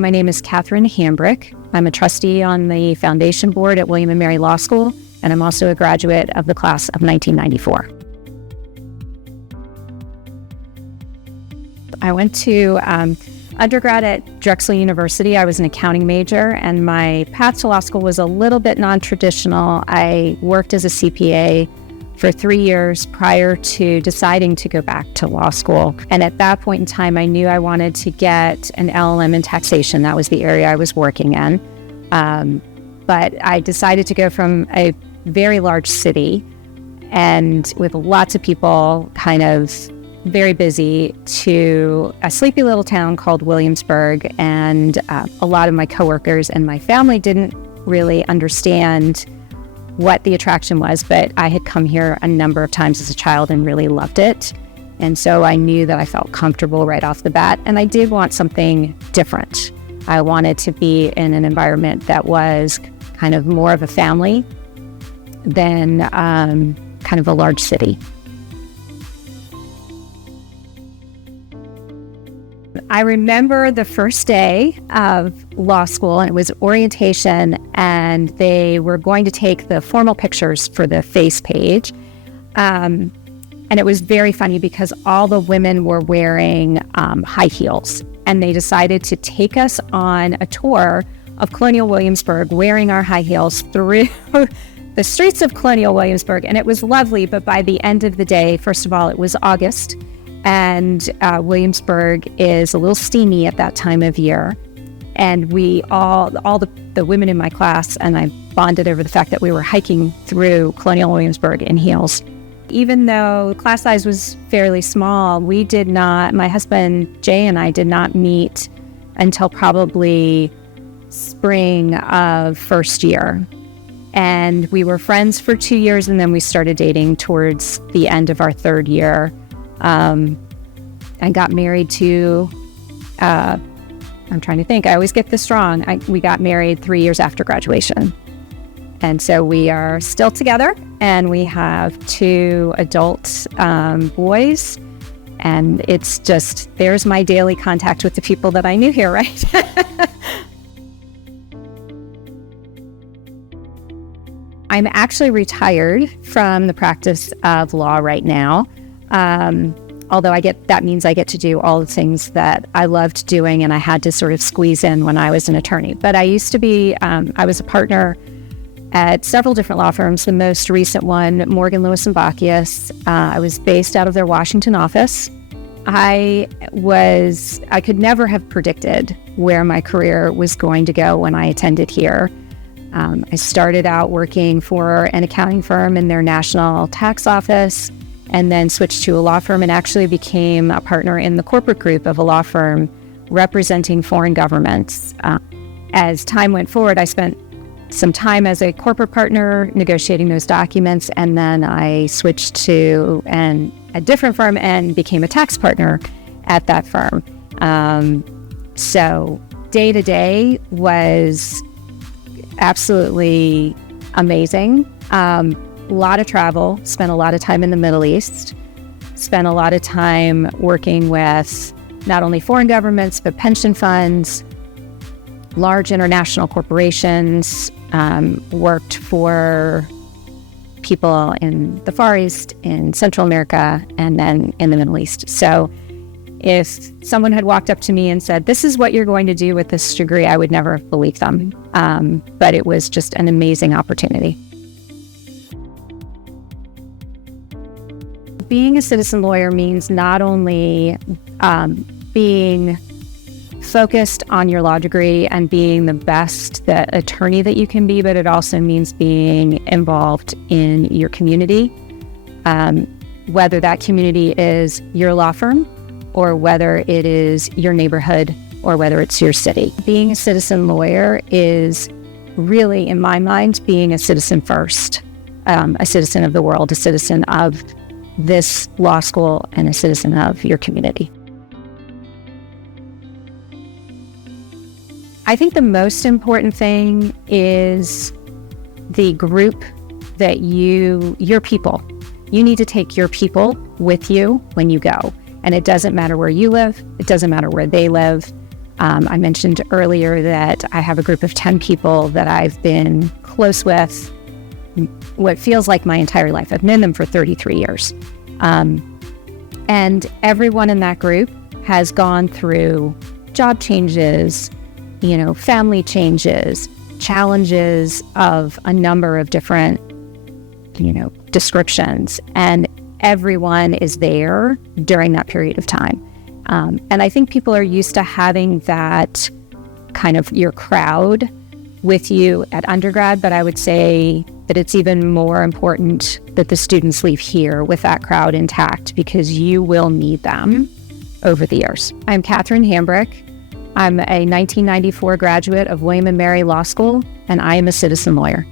My name is Kathryn Hambrick. I'm a trustee on the foundation board at William & Mary Law School, and I'm also a graduate of the class of 1994. I went to undergrad at Drexel University. I was an accounting major, and my path to law school was a little bit non-traditional. I worked as a CPA for 3 years prior to deciding to go back to law school. And at that point in time, I knew I wanted to get an LLM in taxation. That was the area I was working in. But I decided to go from a very large city and with lots of people kind of very busy to a sleepy little town called Williamsburg. And a lot of my coworkers and my family didn't really understand what the attraction was, but I had come here a number of times as a child and really loved it. And so I knew that I felt comfortable right off the bat, and I did want something different. I wanted to be in an environment that was kind of more of a family than kind of a large city. I remember the first day of law school, and it was orientation, and they were going to take the formal pictures for the face page. And it was very funny because all the women were wearing high heels, and they decided to take us on a tour of Colonial Williamsburg wearing our high heels through the streets of Colonial Williamsburg. And it was lovely, but by the end of the day, first of all, it was August, and Williamsburg is a little steamy at that time of year. And we all the women in my class and I bonded over the fact that we were hiking through Colonial Williamsburg in heels. Even though class size was fairly small, my husband Jay and I did not meet until probably spring of first year. And we were friends for 2 years, and then we started dating towards the end of our third year. I got married to, I'm trying to think, I always get this wrong. We got married 3 years after graduation. And so we are still together, and we have 2 adult boys. And it's just, there's my daily contact with the people that I knew here, right? I'm actually retired from the practice of law right now. Although that means I get to do all the things that I loved doing and I had to sort of squeeze in when I was an attorney. But I used to be, I was a partner at several different law firms. The most recent one, Morgan, Lewis & Bacchius. I was based out of their Washington office. I could never have predicted where my career was going to go when I attended here. I started out working for an accounting firm in their national tax office, and then switched to a law firm and actually became a partner in the corporate group of a law firm representing foreign governments. As time went forward, I spent some time as a corporate partner negotiating those documents, and then I switched to a different firm and became a tax partner at that firm. So day to day was absolutely amazing. A lot of travel, spent a lot of time in the Middle East, spent a lot of time working with not only foreign governments, but pension funds, large international corporations, worked for people in the Far East, in Central America, and then in the Middle East. So if someone had walked up to me and said, "This is what you're going to do with this degree," I would never have believed them. But it was just an amazing opportunity. Being a citizen lawyer means not only being focused on your law degree and being the best attorney that you can be, but it also means being involved in your community, whether that community is your law firm or whether it is your neighborhood or whether it's your city. Being a citizen lawyer is really, in my mind, being a citizen first, a citizen of the world, a citizen of this law school, and a citizen of your community. I think the most important thing is the group that your people. You need to take your people with you when you go. And it doesn't matter where you live. It doesn't matter where they live. I mentioned earlier that I have a group of 10 people that I've been close with what feels like my entire life. I've known them for 33 years. And everyone in that group has gone through job changes, family changes, challenges of a number of different, descriptions. And everyone is there during that period of time. And I think people are used to having that kind of your crowd with you at undergrad, but I would say that it's even more important that the students leave here with that crowd intact, because you will need them over the years. I'm Kathryn Hambrick. I'm a 1994 graduate of William & Mary Law School, and I am a citizen lawyer.